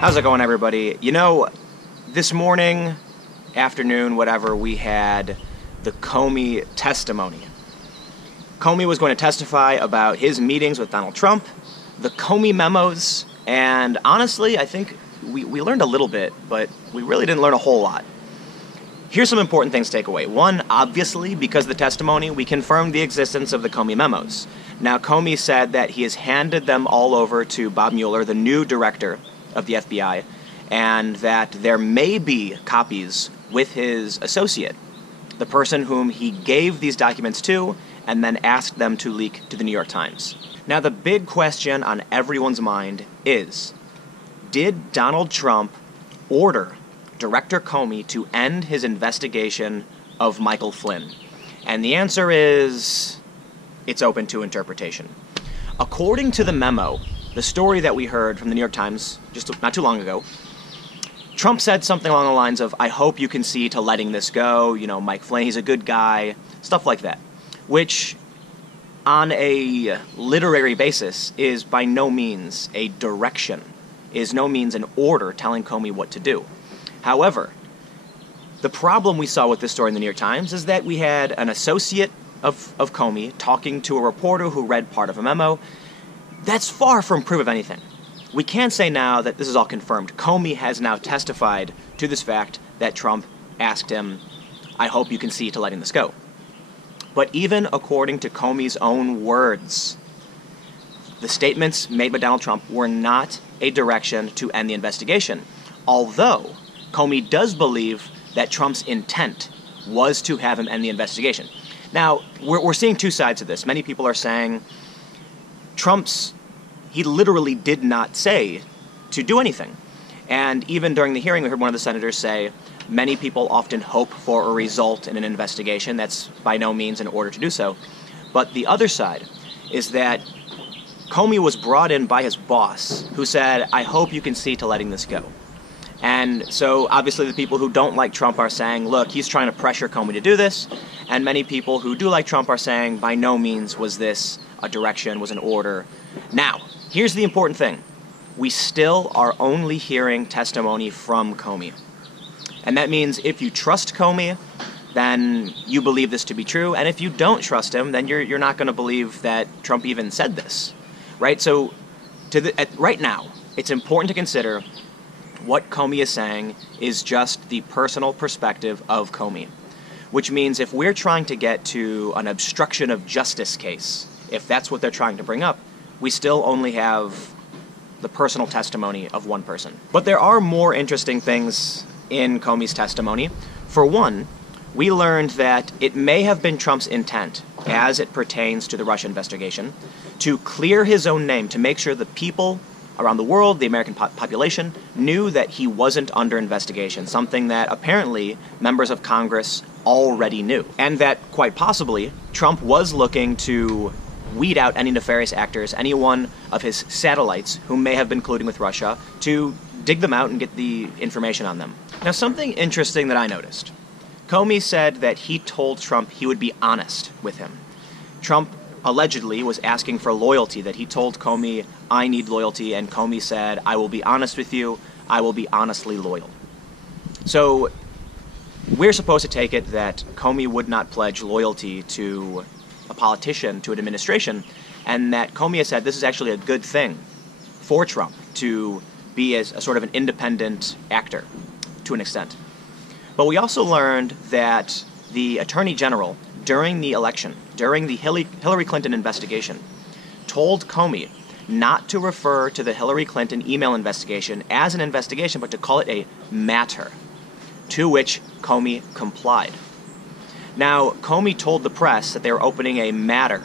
How's it going, everybody? You know, this morning, afternoon, whatever, we had the Comey testimony. Comey was going to testify about his meetings with Donald Trump, the Comey memos, and honestly, I think we learned a little bit, but we really didn't learn a whole lot. Here's some important things to take away. One, obviously, because of the testimony, we confirmed the existence of the Comey memos. Now, Comey said that he has handed them all over to Bob Mueller, the new director of the FBI, and that there may be copies with his associate, the person whom he gave these documents to and then asked them to leak to the New York Times. Now, the big question on everyone's mind is, did Donald Trump order Director Comey to end his investigation of Michael Flynn? And the answer is, it's open to interpretation. According to the memo, the story that we heard from the New York Times just not too long ago, Trump said something along the lines of, I hope you can see to letting this go, you know, Mike Flynn, he's a good guy, stuff like that, which on a literary basis is by no means a direction, is no means an order telling Comey what to do. However, the problem we saw with this story in the New York Times is that we had an associate of Comey talking to a reporter who read part of a memo. That's far from proof of anything. We can say now that this is all confirmed. Comey has now testified to this fact that Trump asked him, I hope you can see to letting this go. But even according to Comey's own words, the statements made by Donald Trump were not a direction to end the investigation, although Comey does believe that Trump's intent was to have him end the investigation. Now, we're seeing two sides of this. Many people are saying he literally did not say to do anything. And even during the hearing, we heard one of the senators say, many people often hope for a result in an investigation. That's by no means an order to do so. But the other side is that Comey was brought in by his boss, who said, I hope you can see to letting this go. And so obviously the people who don't like Trump are saying, look, he's trying to pressure Comey to do this. And many people who do like Trump are saying, by no means was this a direction, was an order. Now, here's the important thing. We still are only hearing testimony from Comey. And that means if you trust Comey, then you believe this to be true. And if you don't trust him, then you're not going to believe that Trump even said this. Right? So right now, it's important to consider what Comey is saying is just the personal perspective of Comey. Which means if we're trying to get to an obstruction of justice case, if that's what they're trying to bring up, we still only have the personal testimony of one person. But there are more interesting things in Comey's testimony. For one, we learned that it may have been Trump's intent, as it pertains to the Russia investigation, to clear his own name, to make sure the people around the world, the American population, knew that he wasn't under investigation, something that apparently members of Congress already knew. And that, quite possibly, Trump was looking to weed out any nefarious actors, any one of his satellites who may have been colluding with Russia, to dig them out and get the information on them. Now, something interesting that I noticed. Comey said that he told Trump he would be honest with him. Trump allegedly was asking for loyalty, that he told Comey, I need loyalty, and Comey said, I will be honest with you, I will be honestly loyal. So we're supposed to take it that Comey would not pledge loyalty to a politician, to an administration, and that Comey has said this is actually a good thing for Trump to be as a sort of an independent actor, to an extent. But we also learned that the Attorney General, during the election, during the Hillary Clinton investigation, told Comey not to refer to the Hillary Clinton email investigation as an investigation, but to call it a matter, to which Comey complied. Now, Comey told the press that they were opening a matter,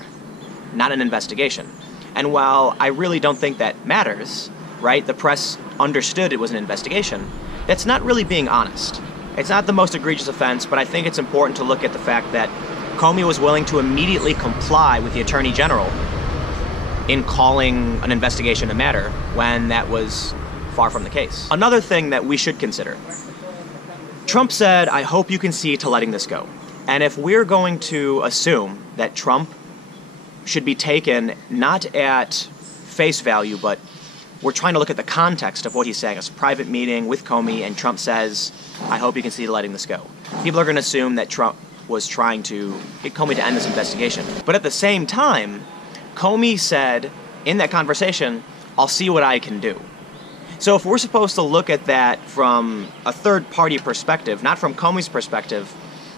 not an investigation. And while I really don't think that matters, right, the press understood it was an investigation, that's not really being honest. It's not the most egregious offense, but I think it's important to look at the fact that Comey was willing to immediately comply with the Attorney General in calling an investigation a matter when that was far from the case. Another thing that we should consider. Trump said, I hope you can see to letting this go. And if we're going to assume that Trump should be taken not at face value, but we're trying to look at the context of what he's saying. It's a private meeting with Comey, and Trump says, I hope you can see letting this go. People are going to assume that Trump was trying to get Comey to end this investigation. But at the same time, Comey said in that conversation, I'll see what I can do. So if we're supposed to look at that from a third-party perspective, not from Comey's perspective,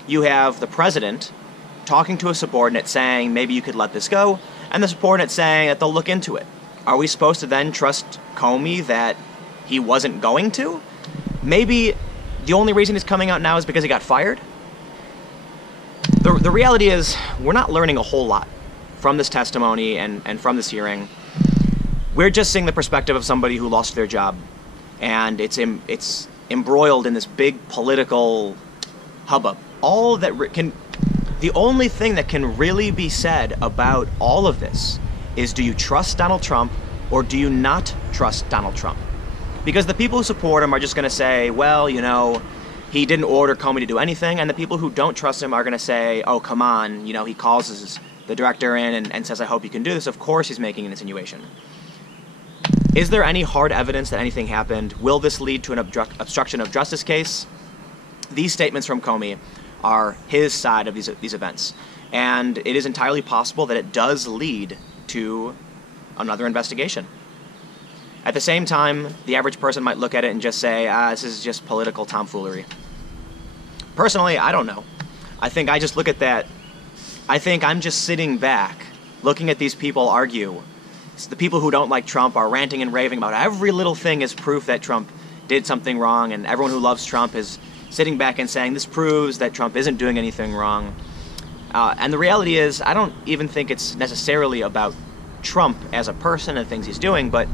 you have the president talking to a subordinate saying, maybe you could let this go, and the subordinate saying that they'll look into it. Are we supposed to then trust Comey that he wasn't going to? Maybe the only reason he's coming out now is because he got fired? The reality is, we're not learning a whole lot from this testimony and from this hearing. We're just seeing the perspective of somebody who lost their job, and it's embroiled in this big political hubbub. The only thing that can really be said about all of this is, do you trust Donald Trump or do you not trust Donald Trump? Because the people who support him are just going to say, well, you know, he didn't order Comey to do anything, and the people who don't trust him are going to say, oh, come on, you know, he calls the director in and says, I hope you can do this. Of course he's making an insinuation. Is there any hard evidence that anything happened? Will this lead to an obstruction of justice case? These statements from Comey are his side of these events. And it is entirely possible that it does lead to another investigation. At the same time, the average person might look at it and just say, this is just political tomfoolery. Personally, I don't know. I think I just look at that. I think I'm just sitting back, looking at these people argue. The people who don't like Trump are ranting and raving about every little thing is proof that Trump did something wrong, and everyone who loves Trump is sitting back and saying this proves that Trump isn't doing anything wrong. And the reality is, I don't even think it's necessarily about Trump as a person and things he's doing, but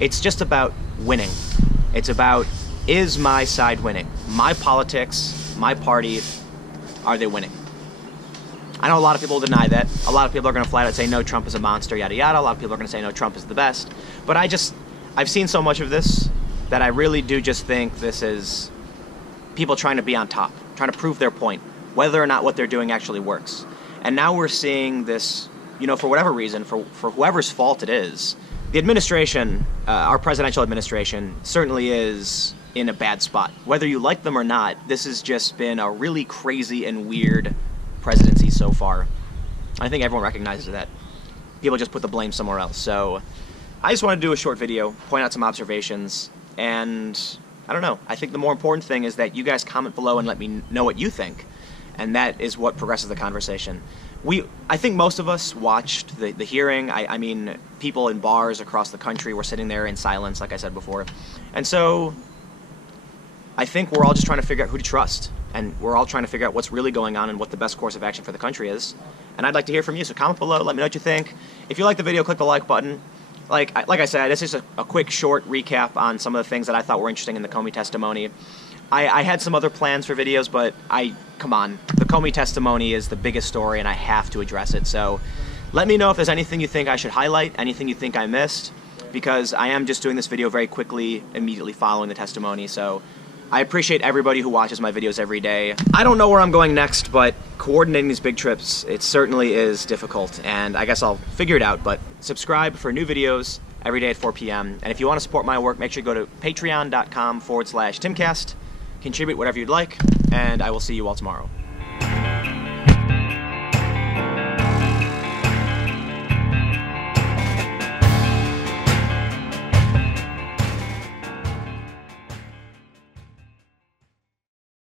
it's just about winning. It's about, is my side winning? My politics, my party, are they winning? I know a lot of people deny that. A lot of people are going to flat out say, no, Trump is a monster, yada yada. A lot of people are going to say, no, Trump is the best. But I've seen so much of this that I really do just think this is people trying to be on top, trying to prove their point, whether or not what they're doing actually works. And now we're seeing this, you know, for whatever reason, for whoever's fault it is, the administration, our presidential administration, certainly is in a bad spot. Whether you like them or not, this has just been a really crazy and weird presidency so far. I think everyone recognizes that. People just put the blame somewhere else. So I just want to do a short video, point out some observations, and I don't know. I think the more important thing is that you guys comment below and let me know what you think, and that is what progresses the conversation. I think most of us watched the hearing. I mean, people in bars across the country were sitting there in silence, like I said before. And so I think we're all just trying to figure out who to trust, and we're all trying to figure out what's really going on and what the best course of action for the country is. And I'd like to hear from you, so comment below, let me know what you think. If you like the video, click the like button. Like I said, this is a quick, short recap on some of the things that I thought were interesting in the Comey testimony. I had some other plans for videos, but come on. The Comey testimony is the biggest story, and I have to address it. So let me know if there's anything you think I should highlight, anything you think I missed, because I am just doing this video very quickly, immediately following the testimony. So I appreciate everybody who watches my videos every day. I don't know where I'm going next, but coordinating these big trips, it certainly is difficult, and I guess I'll figure it out. But subscribe for new videos every day at 4 p.m. And if you want to support my work, make sure you go to patreon.com/Timcast. Contribute whatever you'd like, and I will see you all tomorrow.